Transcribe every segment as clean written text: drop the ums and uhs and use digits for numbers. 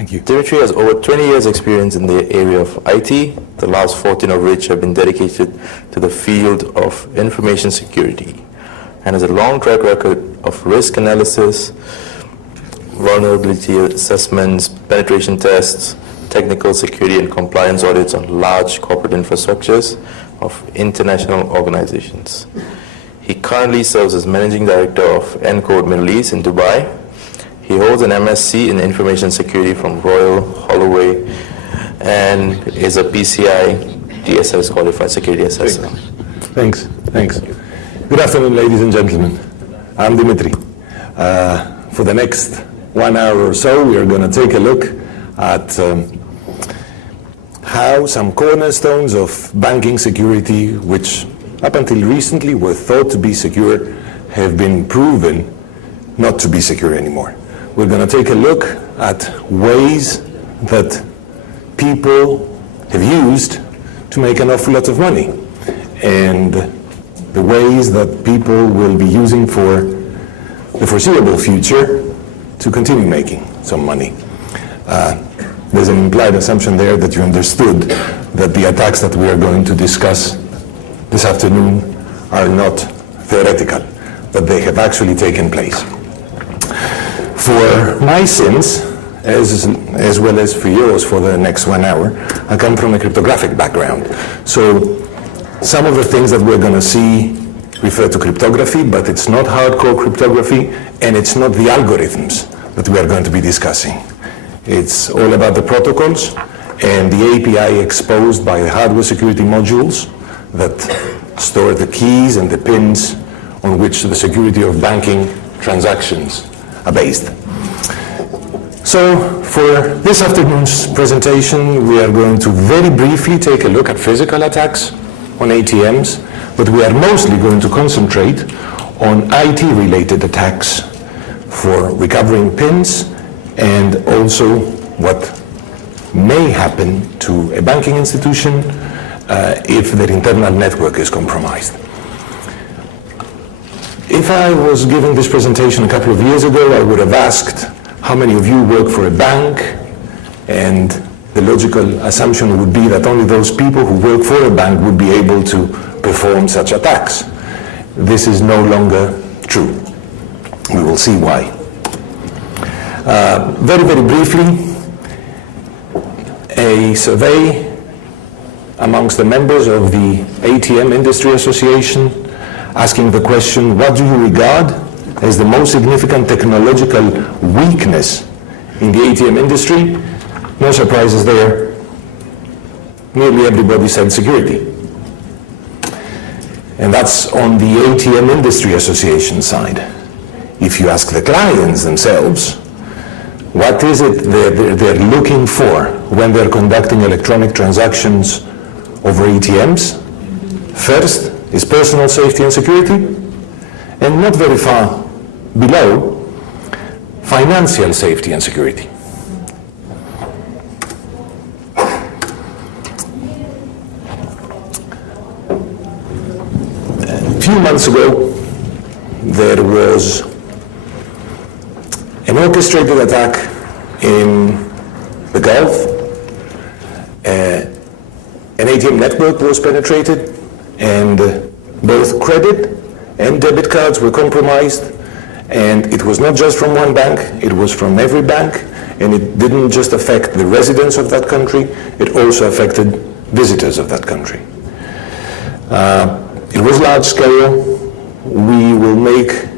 Thank you. Dimitri has over 20 years experience in the area of IT, the last 14 of which have been dedicated to the field of information security, and has a long track record of risk analysis, vulnerability assessments, penetration tests, technical security and compliance audits on large corporate infrastructures of international organizations. He currently serves as Managing Director of Encode Middle East in Dubai. He holds an MSc in Information Security from Royal Holloway and is a PCI DSS qualified security assessor. Thanks. Good afternoon, ladies and gentlemen. I'm Dimitri. For the next 1 hour or so, we are going to take a look at how some cornerstones of banking security, which up until recently were thought to be secure, have been proven not to be secure anymore. We're going to take a look at ways that people have used to make an awful lot of money, and the ways that people will be using for the foreseeable future to continue making some money. There's an implied assumption there that you understood that the attacks that we are going to discuss this afternoon are not theoretical, but they have actually taken place. For my sins, as well as for yours for the next 1 hour, I come from a cryptographic background. So some of the things that we're going to see refer to cryptography, but it's not hardcore cryptography, and it's not the algorithms that we are going to be discussing. It's all about the protocols and the API exposed by the hardware security modules that store the keys and the pins on which the security of banking transactions are based. So for this afternoon's presentation, we are going to very briefly take a look at physical attacks on ATMs, but we are mostly going to concentrate on IT-related attacks for recovering pins and also what may happen to a banking institution if their internal network is compromised. If I was giving this presentation a couple of years ago, I would have asked how many of you work for a bank, and the logical assumption would be that only those people who work for a bank would be able to perform such attacks. This is no longer true. We will see why. Very, very briefly, a survey amongst the members of the ATM Industry Association asking the question, what do you regard as the most significant technological weakness in the ATM industry? No surprises there. Nearly everybody said security. And that's on the ATM Industry Association side. If you ask the clients themselves, what is it they're looking for when they're conducting electronic transactions over ATMs? First is personal safety and security, and not very far below, financial safety and security. A few months ago, there was an orchestrated attack in the Gulf. An ATM network was penetrated, and both credit and debit cards were compromised. And it was not just from one bank, it was from every bank, and it didn't just affect the residents of that country, it also affected visitors of that country. It was large scale. We will make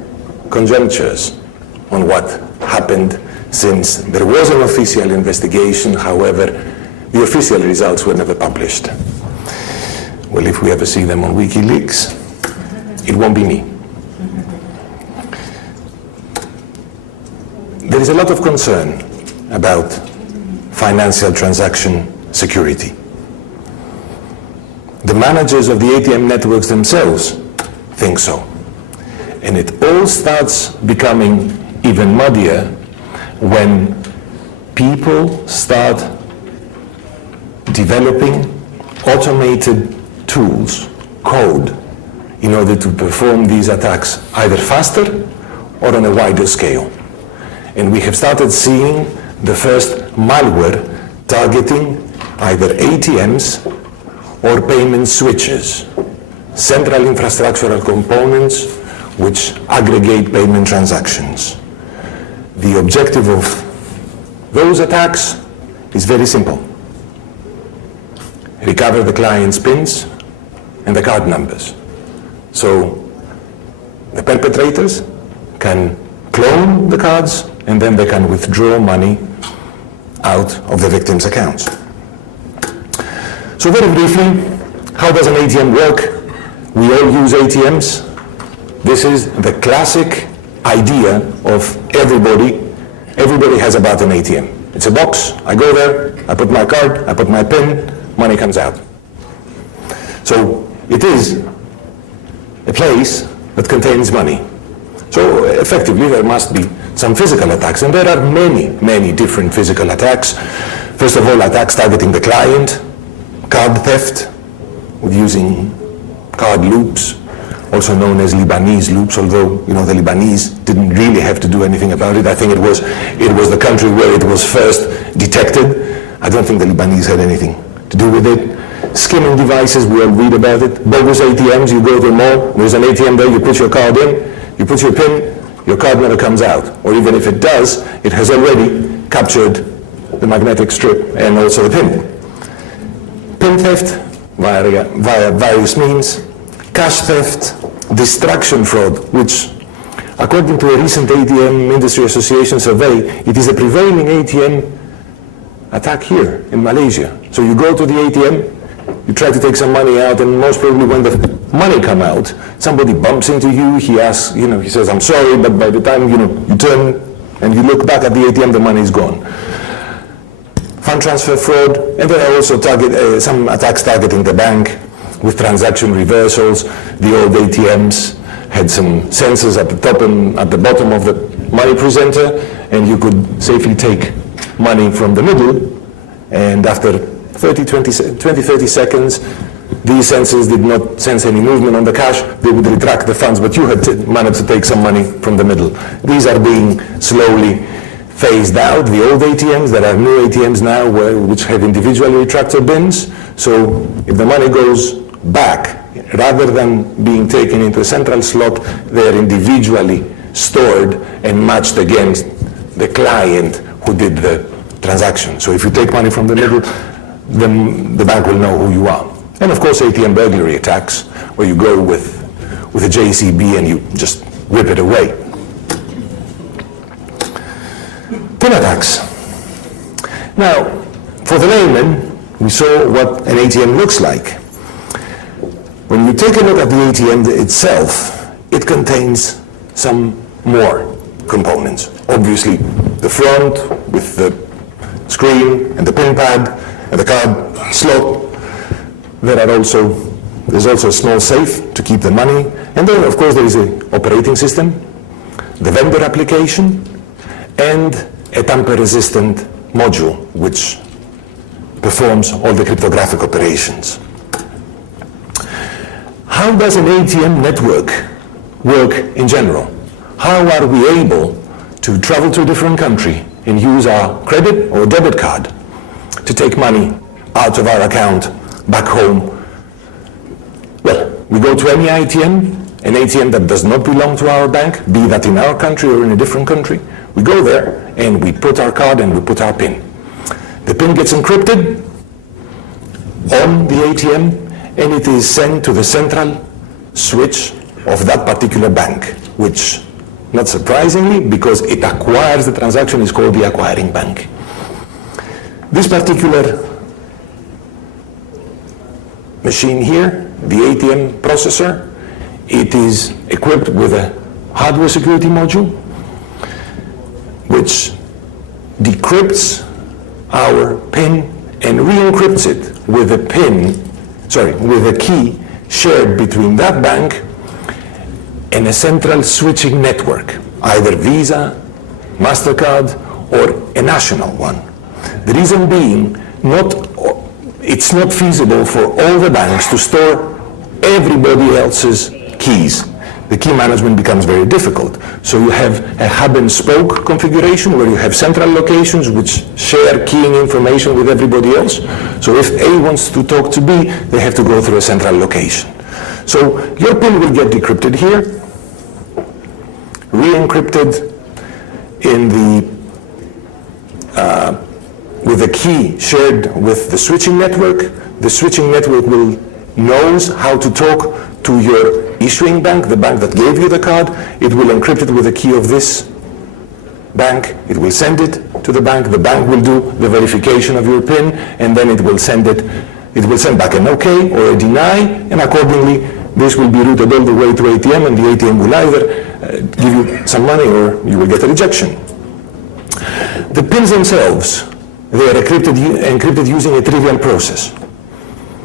conjectures on what happened, since there was an official investigation. However, the official results were never published. Well, if we ever see them on WikiLeaks, it won't be me. There is a lot of concern about financial transaction security. The managers of the ATM networks themselves think so. And it all starts becoming even muddier when people start developing automated tools, code, in order to perform these attacks either faster or on a wider scale. And we have started seeing the first malware targeting either ATMs or payment switches, central infrastructural components which aggregate payment transactions. The objective of those attacks is very simple. Recover the client's PINs and the card numbers. So the perpetrators can clone the cards and then they can withdraw money out of the victim's accounts. So very briefly, how does an ATM work? We all use ATMs. This is the classic idea of everybody. Everybody has about an ATM. It's a box, I go there, I put my card, I put my PIN, money comes out. So it is a place that contains money. So effectively there must be some physical attacks, and there are many, many different physical attacks. First of all, attacks targeting the client, card theft, with using card loops, also known as Lebanese loops, although the Lebanese didn't really have to do anything about it. I think it was the country where it was first detected. I don't think the Lebanese had anything to do with it. Skimming devices, we all read about it. Bogus ATMs, you go to a mall, there's an ATM there, you put your card in, you put your PIN, your card never comes out. Or even if it does, it has already captured the magnetic strip and also the PIN. PIN theft via various means, cash theft, distraction fraud, which according to a recent ATM Industry Association survey, it is a prevailing ATM attack here in Malaysia. So you go to the ATM, you try to take some money out, and most probably when the money come out, somebody bumps into you, he asks, he says, I'm sorry, but by the time, you turn and you look back at the ATM, the money is gone. Fund transfer fraud, and there are also some attacks targeting the bank with transaction reversals. The old ATMs had some sensors at the top and at the bottom of the money presenter, and you could safely take money from the middle, and after 20-30 seconds, these sensors did not sense any movement on the cash. They would retract the funds, but you had managed to take some money from the middle. These are being slowly phased out, the old ATMs. There are new ATMs now which have individual retractor bins. So if the money goes back, rather than being taken into a central slot, they're individually stored and matched against the client who did the transaction. So if you take money from the middle, then the bank will know who you are. And of course, ATM burglary attacks, where you go with a JCB and you just rip it away. PIN attacks. Now, for the layman, we saw what an ATM looks like. When you take a look at the ATM itself, it contains some more components. Obviously, the front with the screen and the PIN pad and the card slot. There's also a small safe to keep the money. And then, of course, there is an operating system, the vendor application, and a tamper-resistant module, which performs all the cryptographic operations. How does an ATM network work in general? How are we able to travel to a different country and use our credit or debit card to take money out of our account back home? Well, we go to any ATM, an ATM that does not belong to our bank, be that in our country or in a different country. We go there and we put our card and we put our PIN. The PIN gets encrypted on the ATM and it is sent to the central switch of that particular bank, which, not surprisingly, because it acquires the transaction, is called the acquiring bank. This particular machine here, the ATM processor, it is equipped with a hardware security module which decrypts our PIN and re-encrypts it with a key shared between that bank and a central switching network, either Visa, MasterCard, or a national one. The reason being, it's not feasible for all the banks to store everybody else's keys. the key management becomes very difficult. So you have a hub and spoke configuration where you have central locations which share keying information with everybody else. So if A wants to talk to B, they have to go through a central location. So your PIN will get decrypted here, re-encrypted in with a key shared with the switching network. The switching network knows how to talk to your issuing bank, the bank that gave you the card. It will encrypt it with a key of this bank. It will send it to the bank. The bank will do the verification of your PIN, and then it will send back an OK or a deny, and accordingly, this will be routed all the way to ATM, and the ATM will either give you some money or you will get a rejection. The PINs themselves, they are encrypted using a trivial process.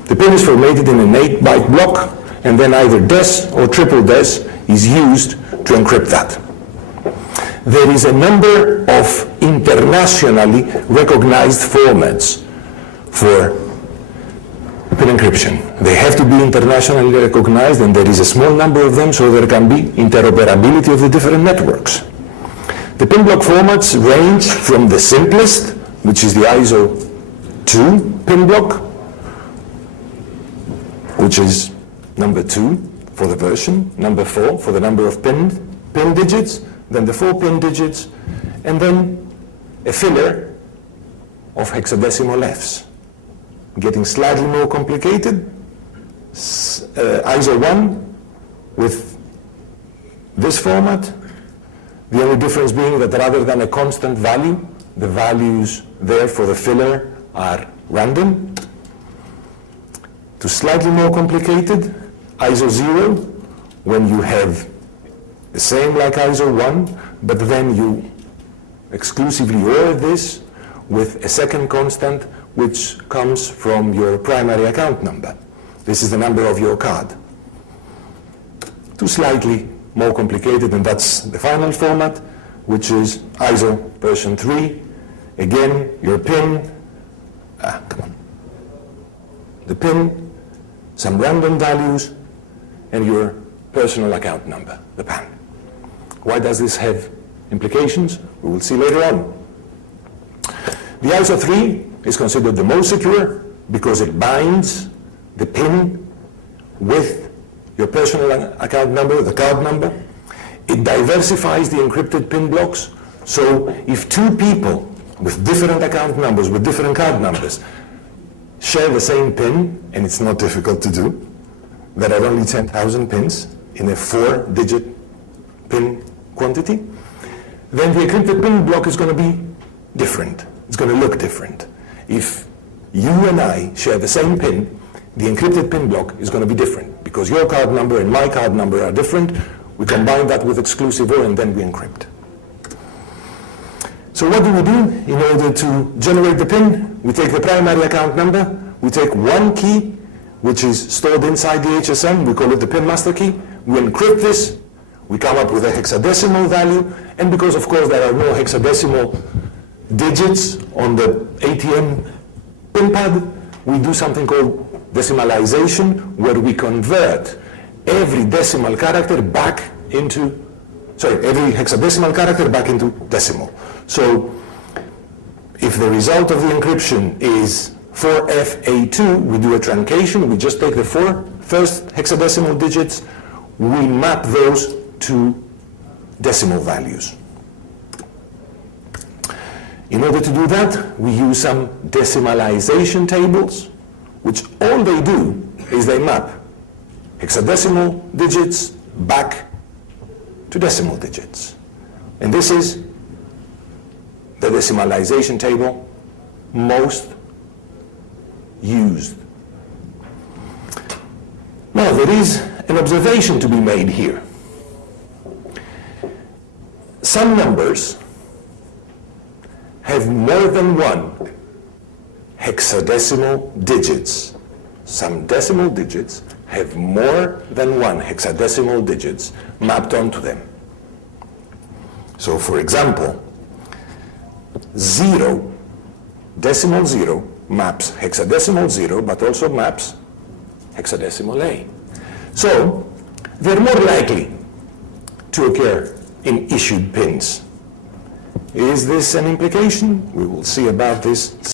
The PIN is formatted in an 8-byte block, and then either DES or triple DES is used to encrypt that. There is a number of internationally recognized formats for PIN encryption. They have to be internationally recognized, and there is a small number of them, so there can be interoperability of the different networks. The PIN block formats range from the simplest, which is the ISO 2 PIN block, which is number 2 for the version, number 4 for the number of PIN digits, then the 4 PIN digits, and then a filler of hexadecimal Fs. Getting slightly more complicated, ISO 1 with this format, the only difference being that rather than a constant value, the values there for the filler are random. To slightly more complicated, ISO 0, when you have the same like ISO 1, but then you exclusively OR this with a second constant which comes from your primary account number. This is the number of your card. To slightly more complicated, and that's the final format, which is ISO version 3. Again, your PIN, the PIN, some random values, and your personal account number, the PAN. Why does this have implications? We will see later on. The ISO 3 is considered the most secure because it binds the PIN with your personal account number, the card number. It diversifies the encrypted PIN blocks, so if two people with different account numbers, with different card numbers, share the same PIN, and it's not difficult to do, there are only 10,000 pins in a 4-digit PIN quantity, then the encrypted PIN block is going to be different. It's going to look different. If you and I share the same PIN, the encrypted PIN block is going to be different because your card number and my card number are different. We combine that with exclusive OR and then we encrypt. So what do we do in order to generate the PIN? We take the primary account number, we take one key which is stored inside the HSM, we call it the PIN master key, we encrypt this, we come up with a hexadecimal value, and because of course there are no hexadecimal digits on the ATM PIN pad, we do something called decimalization, where we convert every decimal character back into, every hexadecimal character back into decimal. So if the result of the encryption is 4FA2, we do a truncation, we just take the 4 first hexadecimal digits, we map those to decimal values. In order to do that, we use some decimalization tables, which all they do is they map hexadecimal digits back to decimal digits. And this is the decimalization table most used. Now, there is an observation to be made here. Some numbers have more than one hexadecimal digits. Some decimal digits have more than one hexadecimal digits mapped onto them. So, for example, 0, decimal 0 maps hexadecimal 0, but also maps hexadecimal A. So, they're more likely to occur in issued PINs. Is this an implication? We will see about this.